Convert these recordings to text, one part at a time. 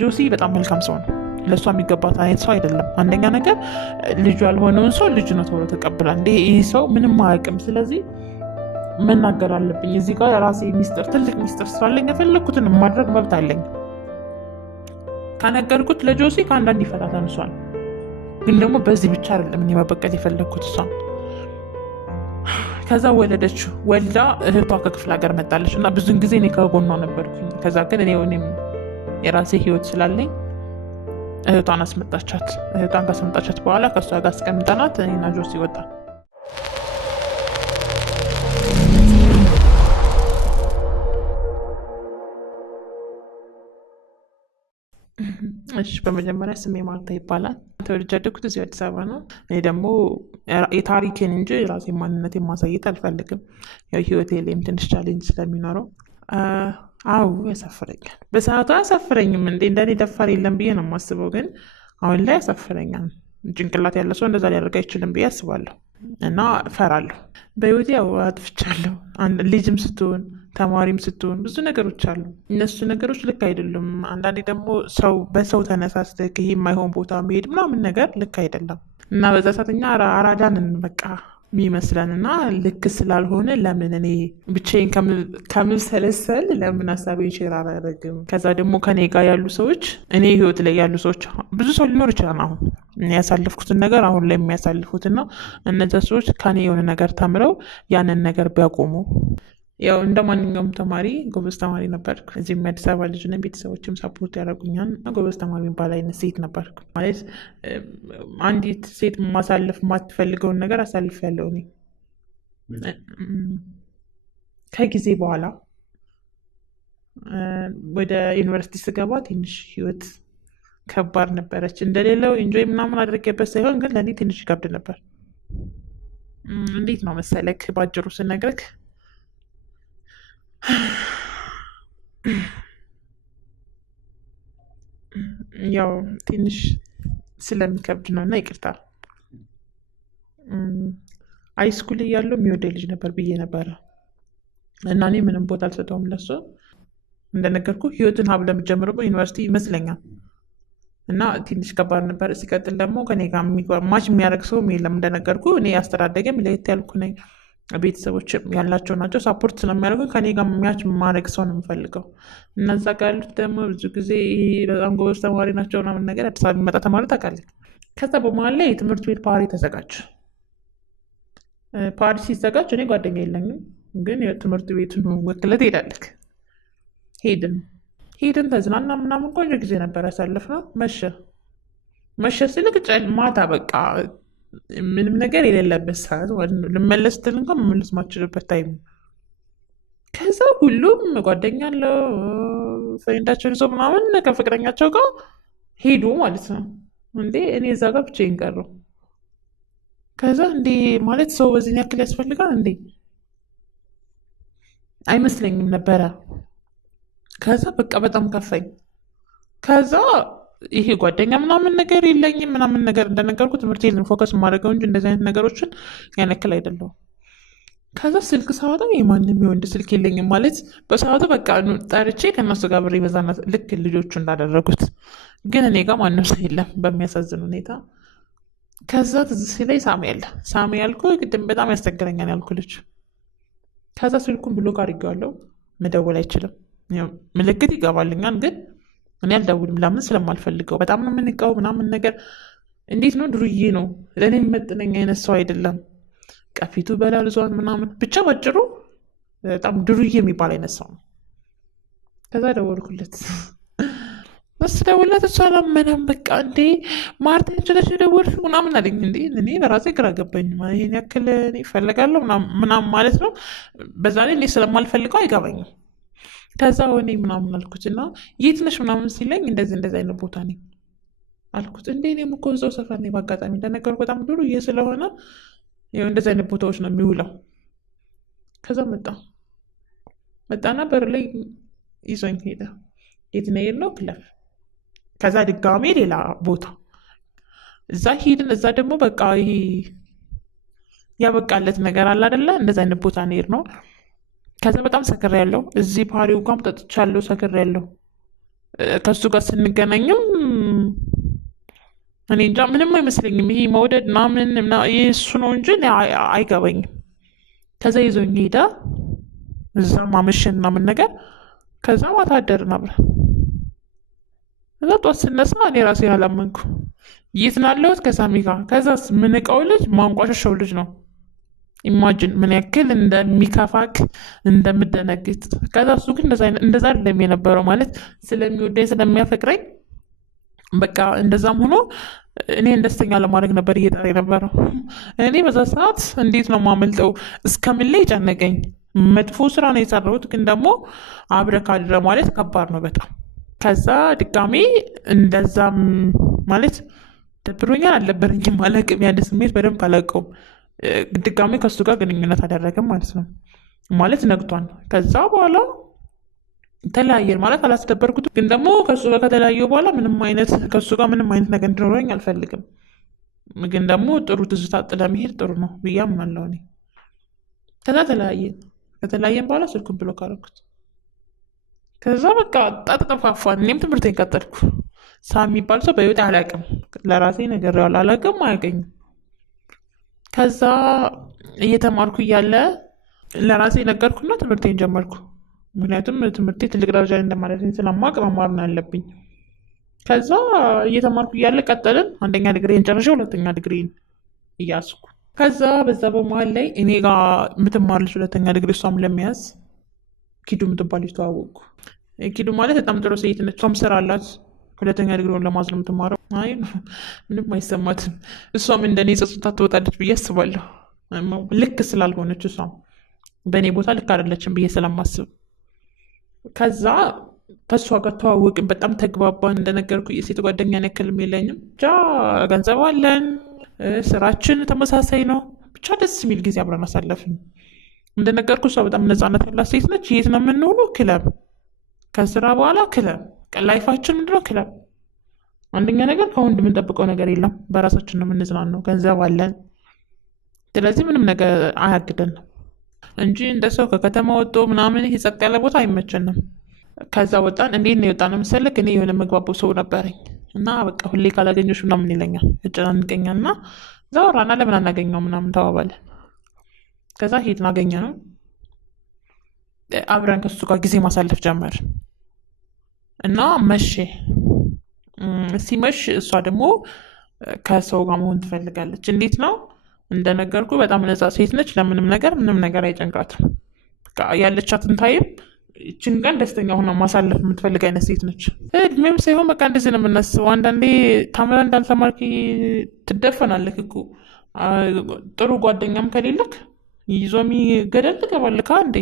ጆሲ በጣም መልካም ሰው ነው። ለእሷ የሚገባት አይነት ሰው አይደለም። አንደኛ ነገር ልጁ ያልሆነውን ሰው ልጅ ነው ተብሎ ተቀብላ እንዴ ይህ ሰው ምንም አያውቅም። ስለዚህ መናገር አለብኝ። እዚህ ጋር የራሴ ሚስጥር ትልቅ ሚስጥር ስላለኝ የፈለግኩትን ማድረግ መብት አለኝ። ከነገርኩት ለጆሲ ከአንዳንድ ይፈታተን እሷን። ግን ደግሞ በዚህ ብቻ አይደለም እኔ መበቀል የፈለግኩት እሷን። ከዛ ወለደች። ወልዳ እህቷ ከክፍለ ሀገር መጣለች እና ብዙን ጊዜ እኔ ከጎኗ ነበርኩኝ። ከዛ ግን እኔም የራሴ ህይወት ስላለኝ እህቷን አስመጣቻት። እህቷን ካስመጣቻት በኋላ ከእሷ ጋር አስቀምጠናት እኔና ጆሲ ወጣ። እሺ፣ በመጀመሪያ ስሜ ማርታ ይባላል። ተወልጄ ያደግኩት እዚሁ አዲስ አበባ ነው። እኔ ደግሞ የታሪኬን እንጂ የራሴን ማንነት ማሳየት አልፈልግም። ያው ህይወቴ ላይም ትንሽ ቻሌንጅ ስለሚኖረው አው ያሳፍረኛል። በሰዓቱ አያሳፍረኝም እንዴ እንደኔ ደፋር የለም ብዬ ነው የማስበው። ግን አሁን ላይ ያሳፍረኛል። ጭንቅላት ያለ ሰው እንደዛ ሊያደርግ አይችልም ብዬ አስባለሁ እና እፈራለሁ። በህይወቴ ያው አጥፍቻለሁ። ልጅም ስትሆን ተማሪም ስትሆን ብዙ ነገሮች አሉ። እነሱ ነገሮች ልክ አይደሉም። አንዳንዴ ደግሞ ሰው በሰው ተነሳስተህ ይሄ የማይሆን ቦታ መሄድ ምናምን ነገር ልክ አይደለም እና በዛ ሰዓተኛ አራዳንን በቃ የሚመስለን እና ልክ ስላልሆነ ለምን እኔ ብቻዬን ከምሰለሰል ለምን ሀሳቤን ሼር አላደርግም? ከዛ ደግሞ ከኔ ጋር ያሉ ሰዎች እኔ ህይወት ላይ ያሉ ሰዎች ብዙ ሰው ሊኖር ይችላል። አሁን እኔ ያሳልፍኩትን ነገር አሁን ላይ የሚያሳልፉት እና እነዚያ ሰዎች ከኔ የሆነ ነገር ተምረው ያንን ነገር ቢያቆሙ። ያው እንደ ማንኛውም ተማሪ ጎበዝ ተማሪ ነበርኩ። እዚህም የአዲስ አበባ ልጅ ነኝ። ቤተሰቦችም ሳፖርት ያደረጉኛል። ጎበዝ ተማሪ የሚባል አይነት ሴት ነበርኩ። ማለት አንዲት ሴት ማሳለፍ የማትፈልገውን ነገር አሳልፍ ያለው እኔ። ከጊዜ በኋላ ወደ ዩኒቨርሲቲ ስገባ ትንሽ ህይወት ከባድ ነበረች። እንደሌለው ኢንጆይ ምናምን አድርጌበት ሳይሆን ግን ለእኔ ትንሽ ይከብድ ነበር። እንዴት ነው መሰለክ ባጭሩ ስነግርህ ያው ትንሽ ስለሚከብድ ነው እና ይቅርታ። ሃይስኩል እያለሁ የሚወደኝ ልጅ ነበር ብዬ ነበረ እና እኔ ምንም ቦታ አልሰጠውም ለሱ። እንደነገርኩ ህይወትን ሀብ ለምጀምረው ዩኒቨርሲቲ ይመስለኛል እና ትንሽ ከባድ ነበር። ሲቀጥል ደግሞ ከኔ ጋር ማች የሚያደርግ ሰውም የለም። እንደነገርኩ እኔ አስተዳደገም ለየት ያልኩ ነኝ። ቤተሰቦች ያላቸው ናቸው። ሳፖርት ስለሚያደርጉ ከኔ ጋር ሚያች ማድረግ ሰው ነው የምፈልገው። እነዛ ጋር ያሉት ደግሞ ብዙ ጊዜ በጣም ጎበዝ ተማሪ ናቸው ምናምን ነገር አዲስ አበባ የሚመጣ ተማሪ ታውቃለህ። ከዛ በመሀል ላይ የትምህርት ቤት ፓሪ ተዘጋጅ። ፓሪ ሲዘጋጅ እኔ ጓደኛ የለኝም፣ ግን ትምህርት ቤቱን ወክለህ ትሄዳለህ። ሄድን ተዝናና ምናምን ቆንጆ ጊዜ ነበር ያሳለፍነው። መሸ ሲልክ ማታ በቃ ምንም ነገር የሌለበት ሰዓት ልመለስ ስትል እንኳን መመለስ ማችልበት ታይም። ከዛ ሁሉም ጓደኛ አለው ፍሬንዳቸውን ሰው ምናምን ከፍቅረኛቸው ጋር ሄዱ ማለት ነው። እንዴ እኔ እዛ ጋር ብቻዬን ቀረሁ። ከዛ እንዴ ማለት ሰው በዚህን ያክል ያስፈልጋል እንዴ? አይመስለኝም ነበረ። ከዛ በቃ በጣም ከፋኝ። ከዛ ይሄ ጓደኛ ምናምን ነገር የለኝም ምናምን ነገር እንደነገርኩ ትምህርት የለም ፎከስ ማድረገው እንጂ እንደዚህ አይነት ነገሮችን ያን ያክል አይደለሁም። ከዛ ስልክ ሳወጣ የማንም የወንድ ስልክ የለኝም ማለት በሰዓቱ በቃ ጠርቼ ከእነሱ ጋር ብሬ በዛና ልክ ልጆቹ እንዳደረጉት፣ ግን እኔ ጋር ማንም ሰው የለም በሚያሳዝን ሁኔታ። ከዛ ትዝ ሲለኝ ሳሚ ያልኩ ቅድም በጣም ያስቸግረኛል ያልኩ ልጅ። ከዛ ስልኩን ብሎክ አድርጌዋለሁ። መደወል አይችልም። ምልክት ይገባልኛል ግን እኔ አልደውልም። ለምን? ስለማልፈልገው በጣም ነው የምንቀው ምናምን ነገር። እንዴት ነው ዱርዬ ነው፣ ለእኔ የሚመጥነኝ አይነት ሰው አይደለም። ቀፊቱ በላልዟን ምናምን ብቻ ባጭሩ በጣም ዱርዬ የሚባል አይነት ሰው ነው። ከዛ ደወልኩለት። ስደውልለት እሷ አላመነም። በቃ እንዴ ማርታ ችለሽ ደወልሽ ምናምን አለኝ። እንዴ እኔ በራሴ ግራ ገባኝ። ይሄን ያክል እኔ እፈልጋለሁ ምናምን ማለት ነው። በዛ ላይ እኔ ስለማልፈልገው አይገባኝም። ከዛ ወኔ ምናምን አልኩት እና የት ነሽ ምናምን ሲለኝ እንደዚህ አይነት ቦታ ነኝ አልኩት። እንዴ እኔም እኮ እዛው ሰፈር ነኝ። በአጋጣሚ እንደነገርኩ በጣም ዱርዬ ስለሆነ እንደዚህ አይነት ቦታዎች ነው የሚውለው። ከዛ መጣና በር ላይ ይዞኝ ሄደ። የት ነው የሄድነው? ክለብ። ከዛ ድጋሜ ሌላ ቦታ እዛ ሄድን። እዛ ደግሞ በቃ ይሄ ያበቃለት ነገር አለ አይደለ? እንደዚ አይነት ቦታ እንሄድ ነው። ከዛ በጣም ሰክር ያለው እዚህ ፓሪው ጋም ጠጥቻለሁ፣ ሰክር ያለው ከሱ ጋር ስንገናኝም እኔ እንጃ ምንም አይመስለኝም። ይሄ መውደድ ምናምን ይህ እሱ ነው እንጂ አይገባኝም። ከዛ ይዞኝ ሄዳ እዛ ማመሸን ምናምን ነገር። ከዛ ማታ አደርን አብረን። እዛ ጧት ስነሳ እኔ ራሴ አላመንኩ። የት ነው ያለሁት? ከሳሚ ጋር። ከዛ ምንቀው ልጅ ማንቋሸሸው ልጅ ነው። ኢማጅን ምን ያክል እንደሚከፋክ እንደምደነግጥ። ከዛ እሱ ግን እንደዛ አይደለም የነበረው፣ ማለት ስለሚወደኝ ስለሚያፈቅረኝ በቃ እንደዛም ሆኖ እኔን ደስተኛ ለማድረግ ነበር እየጠራ የነበረው። እኔ በዛ ሰዓት እንዴት ነው ማመልጠው እስከምን ላይ ጨነቀኝ። መጥፎ ስራ ነው የሰራሁት፣ ግን ደግሞ አብረህ ካድረ ማለት ከባድ ነው በጣም። ከዛ ድጋሜ እንደዛም ማለት ደብሮኛል አልነበረኝም አላውቅም፣ ያን ስሜት በደንብ አላውቀውም። ድጋሜ ከሱ ጋር ግንኙነት አደረግም ማለት ነው። ማለት ነግቷል። ከዛ በኋላ ተለያየን ማለት አላስደበርኩትም፣ ግን ደግሞ ከሱ ጋር ከተለያየሁ በኋላ ከሱ ጋር ምንም አይነት ነገር እንዲኖረኝ አልፈልግም። ግን ደግሞ ጥሩ ትዝታ ጥለመሄድ ጥሩ ነው ብዬ አምናለሁ እኔ። ከዛ ከተለያየን በኋላ ስልኩን ብሎክ አደረኩት። ከዛ በቃ ጠፋፋን። እኔም ትምህርቴን ቀጠልኩ። ሳሚ የሚባል ሰው በህይወት አላውቅም፣ ለራሴ ነገር አላውቅም፣ አያውቀኝም። ከዛ እየተማርኩ እያለ ለራሴ ነገርኩና ትምህርቴን ጀመርኩ። ምክንያቱም ትምህርቴ ትልቅ ደረጃ ላይ እንደማለት ስለማውቅ መማር ነው ያለብኝ። ከዛ እየተማርኩ እያለ ቀጠልን። አንደኛ ዲግሪን ጨርሼ ሁለተኛ ዲግሪን እያስኩ። ከዛ በዛ በመሀል ላይ እኔ ጋር የምትማር ልጅ ሁለተኛ ዲግሪ እሷም ለመያዝ ኪዱ የምትባል ልጅ ተዋወቅኩ። ኪዱ ማለት በጣም ጥሩ ሴት ነች። እሷም ስራ አላት። ሁለተኛ ዲግሪውን ለማዝ ነው የምትማረው። አይ ምንም አይሰማትም። እሷም እንደኔ ጸጽታ ትወጣለች ብዬ አስባለሁ። ልክ ስላልሆነች እሷም በእኔ ቦታ ልክ አይደለችም ብዬ ስለማስብ ከዛ ከእሷ ጋር ተዋወቅን። በጣም ተግባባን። እንደነገርኩ የሴት ጓደኛ ያክልም የለኝም። ብቻ ገንዘብ አለን፣ ስራችን ተመሳሳይ ነው። ብቻ ደስ የሚል ጊዜ አብረን አሳለፍን። እንደነገርኩ እሷ በጣም ነፃነት ያላት ሴት ነች። የት ነው የምንውለው? ክለብ። ከስራ በኋላ ክለብ። ላይፋችን ምንድነው? ክለብ። አንደኛ ነገር ከወንድ የምንጠብቀው ነገር የለም። በራሳችን ነው የምንዝናነው። ገንዘብ አለን። ስለዚህ ምንም ነገር አያግደን እንጂ እንደ ሰው ከከተማ ወጦ ምናምን ይሄ ጸጥ ያለ ቦታ አይመቸንም። ከዛ ወጣን። እንዴት ነው የወጣነው መሰለክ? እኔ የሆነ መግባባው ሰው ነበረኝ እና በቃ ሁሌ ካላገኘሽ ምናምን ይለኛል፣ ያጨናንቀኛል። እና እዛ ወራና ለምን አናገኘው ምናምን ተባባለን። ከዛ ሄድን፣ አገኘ ነው። አብረን ከሱ ጋር ጊዜ ማሳለፍ ጀመር እና መቼ ሲመሽ እሷ ደግሞ ከሰው ጋር መሆን ትፈልጋለች። እንዴት ነው እንደነገርኩ በጣም ነፃ ሴት ነች። ለምንም ነገር ምንም ነገር አይጨንቃትም። ያለቻትን ታይም ይችን ቀን ደስተኛ ሆና ማሳለፍ የምትፈልግ አይነት ሴት ነች። እድሜም ሳይሆን በቃ እንደዚህ ነው የምናስበው። አንዳንዴ ተምረ እንዳልተማርክ ትደፈናለህ እኮ። ጥሩ ጓደኛም ከሌለክ ይዞሚ ገደል ትገባልካ እንዴ።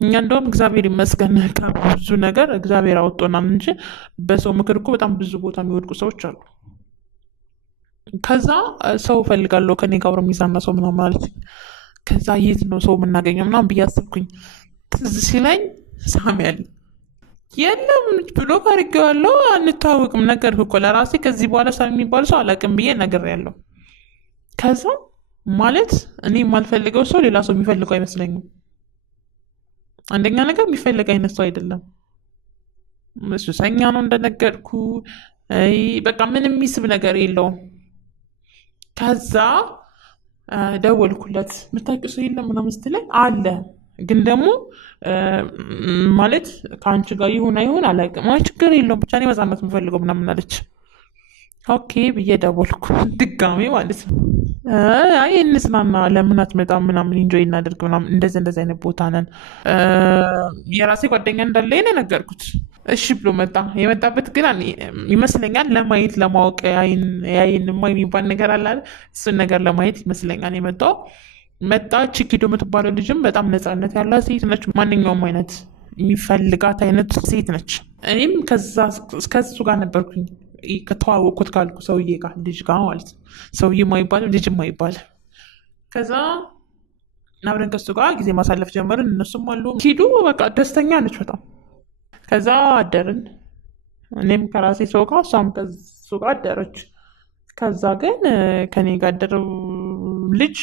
እኛ እንደውም እግዚአብሔር ይመስገን ከብዙ ነገር እግዚአብሔር አወጦናል እንጂ በሰው ምክር እኮ በጣም ብዙ ቦታ የሚወድቁ ሰዎች አሉ። ከዛ ሰው እፈልጋለሁ ከኔ ጋር አብሮ የሚዝናና ሰው ምናምን ማለት። ከዛ የት ነው ሰው የምናገኘው ምናምን ብዬ አሰብኩኝ። ትዝ ሲለኝ ሳሚ አለ። የለም ብሎ አድርጌዋለሁ፣ አንተዋወቅም ነገር እኮ ለራሴ ከዚህ በኋላ ሳሚ የሚባል ሰው አላውቅም ብዬ ነገር ያለው። ከዛ ማለት እኔ የማልፈልገው ሰው ሌላ ሰው የሚፈልገው አይመስለኝም። አንደኛ ነገር የሚፈልግ አይነት ሰው አይደለም። ሱሰኛ ነው እንደነገርኩ። በቃ ምንም የሚስብ ነገር የለውም። ከዛ ደወልኩለት። የምታውቂው ሰው የለም ምናምን ስትለኝ አለ፣ ግን ደግሞ ማለት ከአንቺ ጋር ይሁን አይሁን አላውቅም። ችግር የለውም ብቻ እኔ መዛመት የምፈልገው ምናምን አለች። ኦኬ ብዬ ደወልኩ ድጋሜ ማለት ነው። አይ እንዝናና፣ ለምን አትመጣም ምናምን ኢንጆይ እናደርግ ምናምን፣ እንደዚህ አይነት ቦታ ነን። የራሴ ጓደኛ እንዳለ ነው ነገርኩት። እሺ ብሎ መጣ። የመጣበት ግን ይመስለኛል ለማየት ለማወቅ፣ ያይንማ የሚባል ነገር አለ። እሱን ነገር ለማየት ይመስለኛል የመጣው። መጣች። ኪዶ የምትባለው ልጅም በጣም ነፃነት ያላት ሴት ነች። ማንኛውም አይነት የሚፈልጋት አይነት ሴት ነች። እኔም ከሱ ጋር ነበርኩኝ ከተዋወቅኩት ካልኩ ሰውዬ ጋር ልጅ ጋር ማለት ነው። ሰውዬ ማይባልም ልጅ ማይባልም። ከዛ አብረን ከሱ ጋር ጊዜ ማሳለፍ ጀመርን። እነሱም አሉ። ኪዱ በቃ ደስተኛ ነች በጣም። ከዛ አደርን። እኔም ከራሴ ሰው ጋር፣ እሷም ከሱ ጋር አደረች። ከዛ ግን ከኔ ጋር አደረው ልጅ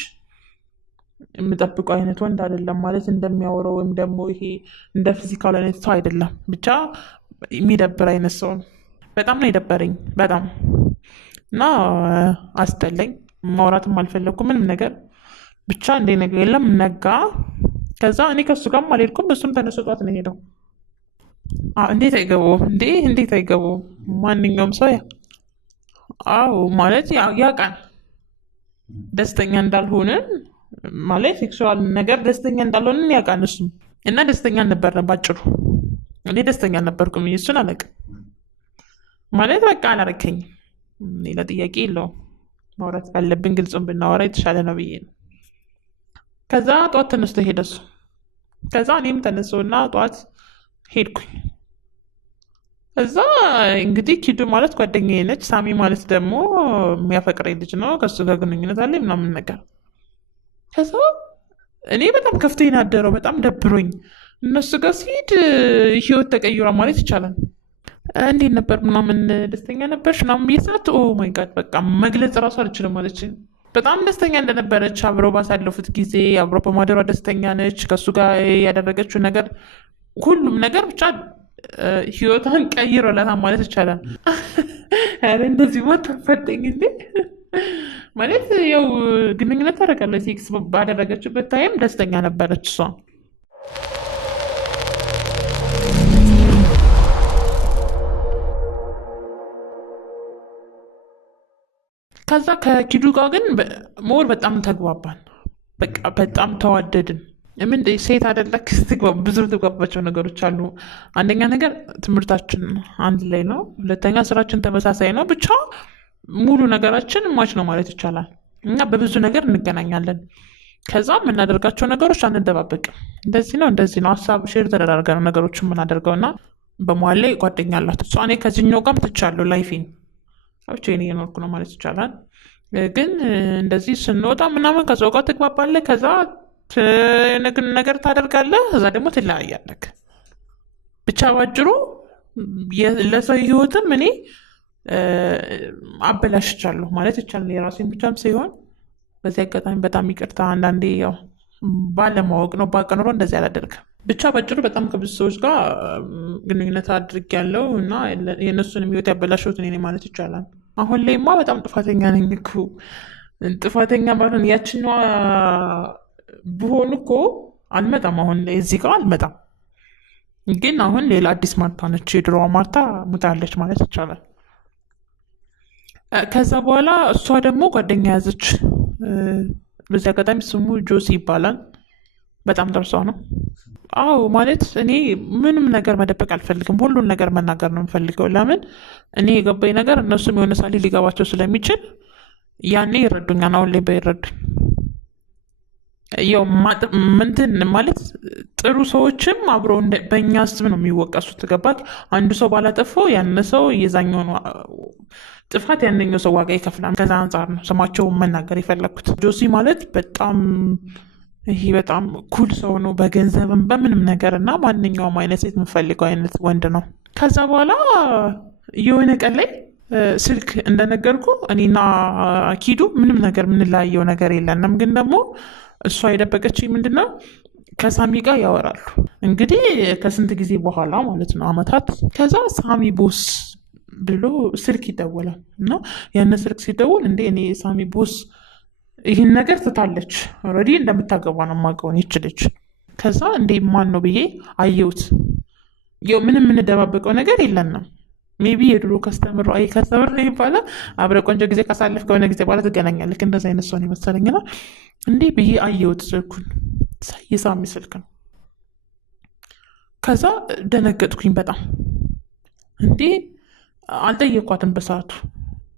የምጠብቀው አይነት ወንድ አይደለም ማለት እንደሚያወራው ወይም ደግሞ ይሄ እንደ ፊዚካል አይነት ሰው አይደለም። ብቻ የሚደብር አይነት ሰው ነው። በጣም ነው የደበረኝ በጣም እና አስጠላኝ። ማውራትም አልፈለግኩም ምንም ነገር ብቻ እንደ ነገር የለም ነጋ። ከዛ እኔ ከሱ ጋርም አልሄድኩም። እሱም ተነስቶ ጧት ነው ሄደው። እንዴት አይገባውም እንዴ? እንዴት አይገባውም? ማንኛውም ሰው አዎ ማለት ያውቃል ደስተኛ እንዳልሆንን ማለት ሴክሹዋል ነገር ደስተኛ እንዳልሆንን ያውቃል እሱም። እና ደስተኛ አልነበርንም ባጭሩ። እኔ ደስተኛ አልነበርኩም። እሱን አላውቅም ማለት በቃ አላረከኝም። ሌላ ጥያቄ የለውም። ማውራት ካለብን ግልጹን ብናወራ የተሻለ ነው ብዬ ነው። ከዛ ጠዋት ተነስቶ ሄደ እሱ። ከዛ እኔም ተነሳሁና ጠዋት ሄድኩኝ። እዛ እንግዲህ ኪዱ ማለት ጓደኛዬ ነች። ሳሚ ማለት ደግሞ የሚያፈቅረኝ ልጅ ነው። ከሱ ጋር ግንኙነት አለ ምናምን ነገር። ከዛ እኔ በጣም ከፍቶኝ ያደረው በጣም ደብሮኝ እነሱ ጋር ሲሄድ ህይወት ተቀይሯ ማለት ይቻላል። እንዴት ነበር ምናምን ደስተኛ ነበርሽ ምናምን ብዬ ስላት ኦ ማይ ጋድ በቃ መግለጽ እራሱ አልችልም አለች። በጣም ደስተኛ እንደነበረች አብረው ባሳለፉት ጊዜ አብረው በማደሯ ደስተኛ ነች። ከእሱ ጋር ያደረገችው ነገር ሁሉም ነገር ብቻ ህይወቷን ቀይሮላታል ማለት ይቻላል። ኧረ እንደዚህ ተፈጠኝ እንዴ ማለት ያው ግንኙነት ታደርጋለች። ሴክስ ባደረገችበት ታይም ደስተኛ ነበረች እሷ። ከዛ ከኪዱ ጋር ግን ሞር በጣም ተግባባን። በቃ በጣም ተዋደድን። ምን ሴት አይደለክ ብዙ ትግባባቸው ነገሮች አሉ። አንደኛ ነገር ትምህርታችን አንድ ላይ ነው። ሁለተኛ ስራችን ተመሳሳይ ነው። ብቻ ሙሉ ነገራችን ማች ነው ማለት ይቻላል። እና በብዙ ነገር እንገናኛለን። ከዛ የምናደርጋቸው ነገሮች አንደባበቅም። እንደዚህ ነው እንደዚህ ነው ሀሳብ ሼር ተደራርገ ነው ነገሮች የምናደርገው። እና በመሀል ላይ ጓደኛ አላት እሷ። እኔ ከዚህኛው ጋርም ትቻለሁ ላይፌን ብቻዬን እየኖርኩ ነው ማለት ይቻላል። ግን እንደዚህ ስንወጣ ምናምን ከሰው ጋር ትግባባለህ። ከዛ ነገር ታደርጋለህ። ከዛ ደግሞ ትለያያለህ። ብቻ ባጭሩ ለሰው ህይወትም እኔ አበላሽቻለሁ ማለት ይቻላል። የራሴን ብቻም ሳይሆን በዚህ አጋጣሚ በጣም ይቅርታ። አንዳንዴ ያው ባለማወቅ ነው። ባውቅ ኖሮ እንደዚህ አላደርግም። ብቻ ባጭሩ በጣም ከብዙ ሰዎች ጋር ግንኙነት አድርጌያለሁ እና የእነሱንም ህይወት ያበላሸሁት እኔ ነኝ ማለት ይቻላል። አሁን ላይማ በጣም ጥፋተኛ ነኝ እኮ። ጥፋተኛ ባልሆን ያችኛዋ ብሆን እኮ አልመጣም። አሁን ላይ እዚህ ጋር አልመጣም። ግን አሁን ሌላ አዲስ ማርታ ነች። የድሮዋ ማርታ ሙታለች ማለት ይቻላል። ከዛ በኋላ እሷ ደግሞ ጓደኛ ያዘች። በዚህ አጋጣሚ ስሙ ጆሲ ይባላል። በጣም ደርሷ ነው። አዎ ማለት እኔ ምንም ነገር መደበቅ አልፈልግም። ሁሉን ነገር መናገር ነው የምፈልገው። ለምን እኔ የገባኝ ነገር እነሱም የሆነ ሳሌ ሊገባቸው ስለሚችል ያኔ ይረዱኛል። አሁን ላይ ባይረዱኝ ያው ምንትን ማለት ጥሩ ሰዎችም አብሮ በእኛ ስም ነው የሚወቀሱት። ገባክ? አንዱ ሰው ባላጠፋው ያን ሰው የዛኛው ጥፋት ያንኛው ሰው ዋጋ ይከፍላል። ከዛ አንጻር ነው ስማቸውን መናገር የፈለግኩት። ጆሲ ማለት በጣም ኩል ሰው ነው፣ በገንዘብም በምንም ነገር እና ማንኛውም አይነት ሴት የምፈልገው አይነት ወንድ ነው። ከዛ በኋላ የሆነ ቀን ላይ ስልክ እንደነገርኩ እኔና ኪዱ ምንም ነገር የምንለያየው ነገር የለንም። ግን ደግሞ እሷ የደበቀችኝ ምንድነው ከሳሚ ጋር ያወራሉ። እንግዲህ ከስንት ጊዜ በኋላ ማለት ነው አመታት። ከዛ ሳሚ ቦስ ብሎ ስልክ ይደወላል እና ያን ስልክ ሲደውል እንዴ እኔ ሳሚ ቦስ ይህን ነገር ትታለች። ኦልሬዲ እንደምታገባ ነው የማውቀው ይችልች። ከዛ እንዴ ማን ነው ብዬ አየሁት። ያው ምንም የምንደባበቀው ነገር የለንም። ሜቢ የድሮ ከስተምር ነው ይባላል። አብረ ቆንጆ ጊዜ ካሳለፍ ከሆነ ጊዜ በኋላ ትገናኛለህ። እንደዚ አይነት ሰውን የመሰለኝና እንዴ ብዬ አየሁት ስልኩን። የሳሚ ስልክ ነው። ከዛ ደነገጥኩኝ በጣም። እንዴ አልጠየኳትም በሰዓቱ።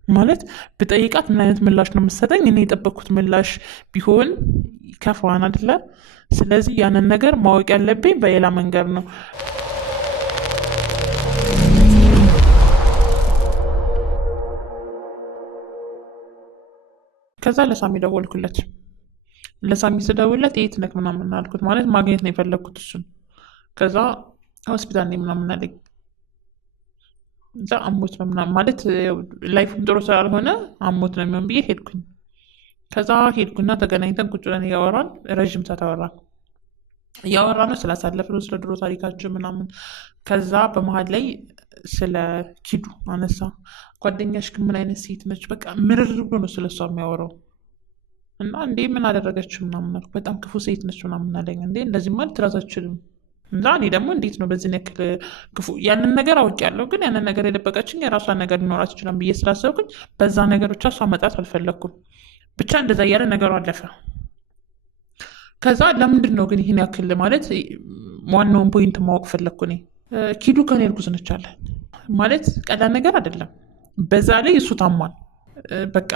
ማለት ብጠይቃት ምን አይነት ምላሽ ነው የምትሰጠኝ? እኔ የጠበቅኩት ምላሽ ቢሆን ከፋን አይደለ? ስለዚህ ያንን ነገር ማወቅ ያለብኝ በሌላ መንገድ ነው። ከዛ ለሳሚ ደወልኩለት። ለሳሚ ስደውልለት የት ነህ ምናምን አልኩት። ማለት ማግኘት ነው የፈለግኩት እሱን። ከዛ ሆስፒታል ነኝ ምናምን አለኝ። እዛ አሞት ነው ምናምን ማለት ላይፉም ጥሩ ስላልሆነ አሞት ነው የሚሆን ብዬ ሄድኩኝ። ከዛ ሄድኩና ተገናኝተን ቁጭ ብለን እያወራን ረዥም ሰዓት አወራን። እያወራን ስላሳለፍነው ስለ ድሮ ታሪካችን ምናምን። ከዛ በመሀል ላይ ስለ ኪዱ አነሳ። ጓደኛሽ ግን ምን አይነት ሴት ነች? በቃ ምርር ብሎ ነው ስለሷ የሚያወራው። እና እንዴ ምን አደረገች ምናምን አልኩ። በጣም ክፉ ሴት ነች ምናምን አለኝ። እንዴ እንደዚህ ማለት ትላት አትችልም። እና እኔ ደግሞ እንዴት ነው በዚህ ያክል ክፉ? ያንን ነገር አውቄያለሁ፣ ግን ያንን ነገር የደበቀችኝ የራሷን ነገር ሊኖራት ይችላል ብዬ ስላሰብኩኝ በዛ ነገር ብቻ እሷ መጣት አልፈለግኩም። ብቻ እንደዛ እያለ ነገሩ አለፈ። ከዛ ለምንድን ነው ግን ይህን ያክል ማለት ዋናውን ፖይንት ማወቅ ፈለግኩ እኔ። ኪዱ ከኔ እርጉዝ ነች አለ። ማለት ቀላል ነገር አይደለም። በዛ ላይ እሱ ታሟል። በቃ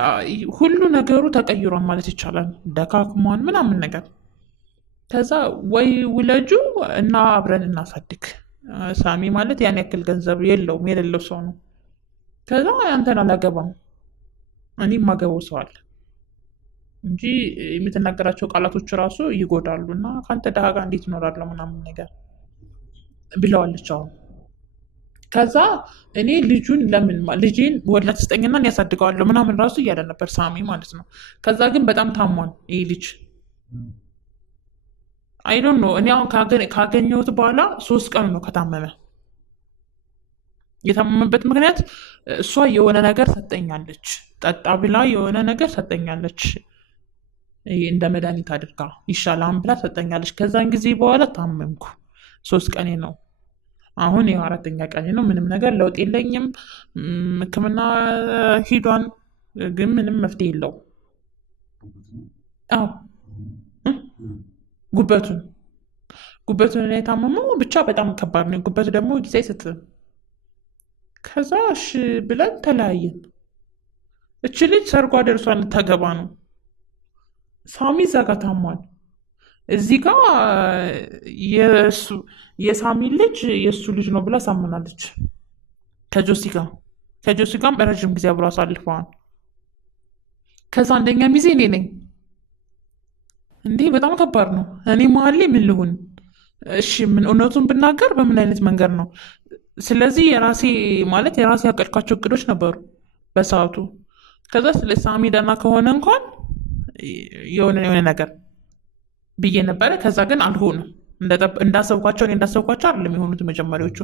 ሁሉ ነገሩ ተቀይሯል ማለት ይቻላል። ደካክሟን ምናምን ነገር። ከዛ ወይ ውለጁ እና አብረን እናሳድግ። ሳሚ ማለት ያን ያክል ገንዘብ የለውም፣ የሌለው ሰው ነው። ከዛ አንተን አላገባም፣ እኔ የማገባው ሰው አለ እንጂ የምትናገራቸው ቃላቶች ራሱ ይጎዳሉ እና ከአንተ ድሃ ጋር እንዴት እኖራለሁ ምናምን ነገር ብለዋለች። አሁን ከዛ እኔ ልጁን ለምን ልጄን ወላድ ስጠኝና እኔ ያሳድገዋለሁ ምናምን ራሱ እያለ ነበር ሳሚ ማለት ነው። ከዛ ግን በጣም ታሟን ይህ ልጅ አይዶን ነው። እኔ አሁን ካገኘሁት በኋላ 3 ቀኑ ነው ከታመመ። የታመመበት ምክንያት እሷ የሆነ ነገር ሰጠኛለች፣ ጠጣ ብላ የሆነ ነገር ሰጠኛለች፣ እንደ መድኃኒት አድርጋ ይሻላል ብላ ሰጠኛለች። ከዛን ጊዜ በኋላ ታመምኩ። 3 ቀኔ ነው። አሁን ይኸው 4ኛ ቀኔ ነው። ምንም ነገር ለውጥ የለኝም። ሕክምና ሂዷን ግን ምንም መፍትሄ የለው። አዎ ጉበቱን የታመመው ብቻ በጣም ከባድ ነው። ጉበቱ ደግሞ ጊዜ አይሰጥም። ከዛ እሺ ብለን ተለያየን። እች ልጅ ሰርጓ ደርሷን ልታገባ ነው። ሳሚ እዛ ጋ ታሟል። እዚህ ጋ የሳሚ ልጅ የእሱ ልጅ ነው ብላ ሳምናለች። ከጆሲ ጋርም ረዥም ጊዜ አብሮ አሳልፈዋል። ከዛ አንደኛ ሚዜ እኔ ነኝ። እንዲህ በጣም ከባድ ነው። እኔ መሀል ላይ ምን ልሁን? እሺ ምን እውነቱን ብናገር በምን አይነት መንገድ ነው? ስለዚህ የራሴ ያቀድኳቸው እቅዶች ነበሩ በሰዓቱ። ከዛ ስለ ሳሚ ደህና ከሆነ እንኳን የሆነ ነገር ብዬ ነበረ። ከዛ ግን አልሆኑም። እንዳሰብኳቸው አይደለም የሆኑት መጀመሪያዎቹ።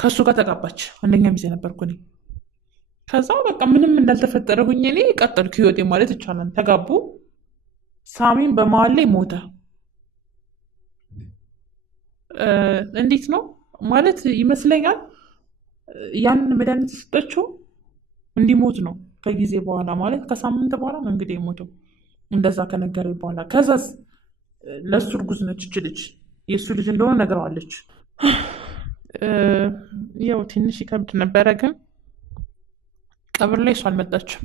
ከእሱ ጋር ተጋባች። አንደኛ ሚዜ ነበርኩ እኔ። ከዛ በቃ ምንም እንዳልተፈጠረ ሁኜ እኔ ቀጠልኩ ህይወቴ ማለት ይቻላል። ተጋቡ። ሳሚን በመሀል ላይ ሞተ። እንዴት ነው ማለት ይመስለኛል ያንን መድኃኒት የሰጠችው እንዲሞት ነው። ከጊዜ በኋላ ማለት ከሳምንት በኋላ ነው እንግዲህ የሞተው። እንደዛ ከነገረኝ በኋላ ከዛስ ለእሱ እርጉዝ ነች እች ልጅ፣ የእሱ ልጅ እንደሆነ ነግረዋለች። ያው ትንሽ ይከብድ ነበረ፣ ግን ቀብር ላይ እሱ አልመጣችም።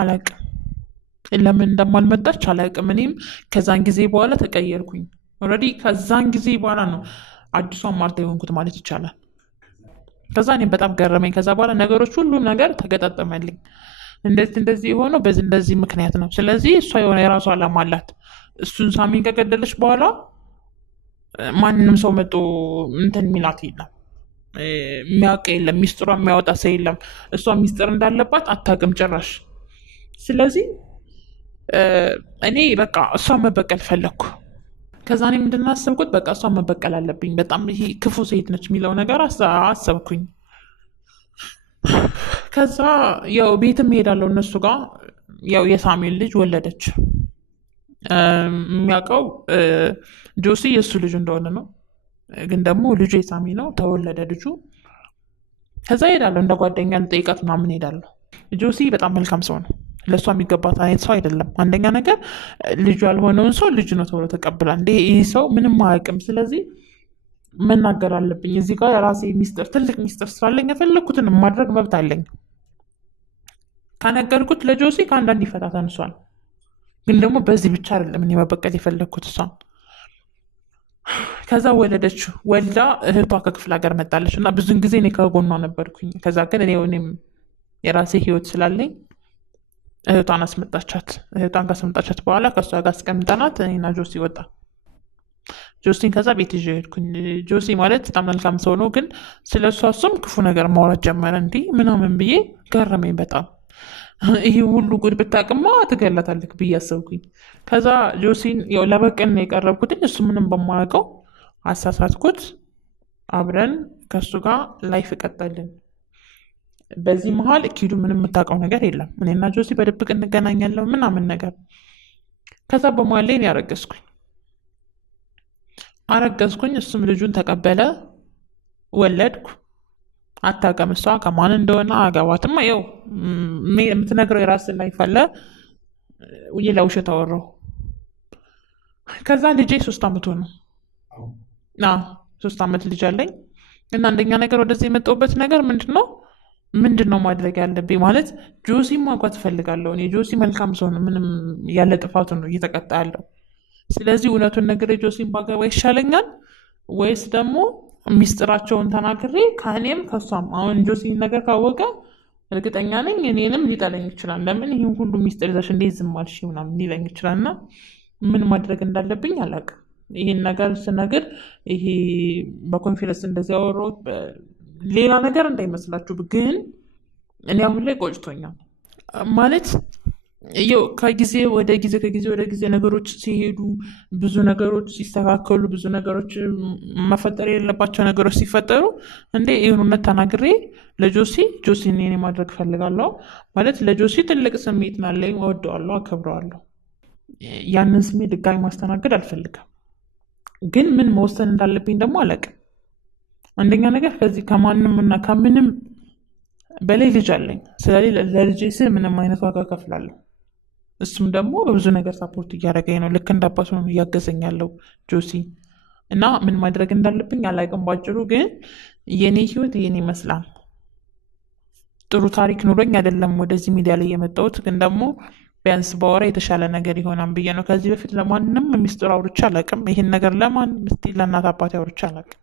አላቅም ለምን እንደማልመጣች አላቅም። እኔም ከዛን ጊዜ በኋላ ተቀየርኩኝ። ኦልሬዲ ከዛን ጊዜ በኋላ ነው አዲሷን ማርታ የሆንኩት ማለት ይቻላል። ከዛ እኔም በጣም ገረመኝ። ከዛ በኋላ ነገሮች ሁሉ ነገር ተገጣጠመልኝ። እንደዚህ የሆነው በዚህ እንደዚህ ምክንያት ነው። ስለዚህ እሷ የሆነ የራሷ ዓላማ አላት። እሱን ሳሚን ከገደለች በኋላ ማንም ሰው መጦ እንትን የሚላት የለም፣ የሚያውቅ የለም፣ ሚስጥሯ የሚያወጣ ሰው የለም። እሷ ሚስጥር እንዳለባት አታውቅም ጭራሽ። ስለዚህ እኔ በቃ እሷን መበቀል ፈለግኩ። ከዛ እኔ ምንድን ነው አሰብኩት፣ በቃ እሷን መበቀል አለብኝ። በጣም ይሄ ክፉ ሴት ነች የሚለው ነገር አሰብኩኝ። ከዛ ያው ቤትም እሄዳለሁ እነሱ ጋር። ያው የሳሚን ልጅ ወለደች። የሚያውቀው ጆሲ የእሱ ልጅ እንደሆነ ነው፣ ግን ደግሞ ልጁ የሳሚ ነው። ተወለደ ልጁ። ከዛ ሄዳለሁ እንደ ጓደኛ ልጠይቃት ምናምን ሄዳለሁ። ጆሲ በጣም መልካም ሰው ነው። ለእሷ የሚገባት አይነት ሰው አይደለም። አንደኛ ነገር ልጁ ያልሆነውን ሰው ልጅ ነው ተብሎ ተቀብላ። እንዴ ይህ ሰው ምንም አያውቅም። ስለዚህ መናገር አለብኝ። እዚህ ጋር የራሴ ሚስጥር፣ ትልቅ ሚስጥር ስላለኝ የፈለግኩትን ማድረግ መብት አለኝ። ከነገርኩት ለጆሲ ከአንዳንድ ይፈታ ተንሷል። ግን ደግሞ በዚህ ብቻ አይደለም እኔ መበቀል የፈለግኩት እሷን። ከዛ ወለደች። ወልዳ እህቷ ከክፍለ ሀገር መጣለች እና ብዙን ጊዜ እኔ ከጎኗ ነበርኩኝ። ከዛ ግን እኔም የራሴ ህይወት ስላለኝ እህቷን አስመጣቻት። እህቷን ካስመጣቻት በኋላ ከእሷ ጋር አስቀምጠናት እኔና ጆሲ ወጣ። ጆሲን ከዛ ቤት ይዤ ሄድኩኝ። ጆሲ ማለት በጣም መልካም ሰው ነው፣ ግን ስለ እሷ እሱም ክፉ ነገር ማውራት ጀመረ። እንዲህ ምናምን ብዬ ገረመኝ በጣም። ይህ ሁሉ ጉድ ብታቅማ ትገላታለህ ብዬ አሰብኩኝ። ከዛ ጆሲን ያው ለበቀል ነው የቀረብኩትኝ። እሱ ምንም በማያውቀው አሳሳትኩት። አብረን ከእሱ ጋር ላይፍ ቀጠልን። በዚህ መሀል ኪዱ ምንም የምታውቀው ነገር የለም። እኔና ጆሲ በድብቅ እንገናኛለን ምናምን ነገር። ከዛ በመሀል ላይ እኔ አረገዝኩኝ። እሱም ልጁን ተቀበለ፣ ወለድኩ። አታውቅም እሷ ከማን እንደሆነ አገባትም። ያው የምትነግረው የራስን ላይፍ አለ። ለውሸት አወራሁ። ከዛ ልጄ 3 ዓመቱ ነው። 3 ዓመት ልጅ አለኝ። እና አንደኛ ነገር ወደዚህ የመጣሁበት ነገር ምንድን ነው ማድረግ ያለብኝ ማለት ጆሲ ማግባት እፈልጋለሁ። እኔ ጆሲ መልካም ሰው ነው፣ ምንም ያለ ጥፋቱ ነው እየተቀጣ ያለው። ስለዚህ እውነቱን ነገር ጆሲን ባገባ ይሻለኛል ወይስ ደግሞ ሚስጥራቸውን ተናግሬ ከእኔም ከሷም። አሁን ጆሲ ነገር ካወቀ እርግጠኛ ነኝ እኔንም ሊጠለኝ ይችላል። ለምን ይህን ሁሉ ሚስጥር ይዘሽ እንዴት ዝም አልሽ ምናምን ሊለኝ ይችላል። እና ምን ማድረግ እንዳለብኝ አላውቅም። ይህን ነገር ስነግር ይሄ በኮንፊደንስ እንደዚህ ያወራሁት ሌላ ነገር እንዳይመስላችሁ፣ ግን እኔ አሁን ላይ ቆጭቶኛል ማለት ይኸው ከጊዜ ወደ ጊዜ ነገሮች ሲሄዱ፣ ብዙ ነገሮች ሲስተካከሉ፣ ብዙ ነገሮች መፈጠር የሌለባቸው ነገሮች ሲፈጠሩ ይህን እውነት ተናግሬ ጆሲ እኔ ማድረግ ፈልጋለሁ ማለት ለጆሲ ትልቅ ስሜት ናለኝ፣ እወደዋለሁ፣ አከብረዋለሁ። ያንን ስሜት ድጋሚ ማስተናገድ አልፈልግም። ግን ምን መወሰን እንዳለብኝ ደግሞ አላውቅም። አንደኛ ነገር ከዚህ ከማንም እና ከምንም በላይ ልጅ አለኝ። ስለዚህ ለልጄ ስል ምንም አይነት ዋጋ ከፍላለሁ። እሱም ደግሞ በብዙ ነገር ሳፖርት እያደረገኝ ነው። ልክ እንዳባሱ ነው እያገዘኝ ያለው ጆሲ። እና ምን ማድረግ እንዳለብኝ አላውቅም። ባጭሩ ግን የኔ ህይወት ይህን ይመስላል። ጥሩ ታሪክ ኑሮኝ አይደለም ወደዚህ ሚዲያ ላይ የመጣሁት፣ ግን ደግሞ ቢያንስ በወራ የተሻለ ነገር ይሆናል ብዬ ነው። ከዚህ በፊት ለማንም ሚስጥር አውርቼ አላውቅም። ይህን ነገር ለማን ለእናት አባቴ አውርቼ አላውቅም።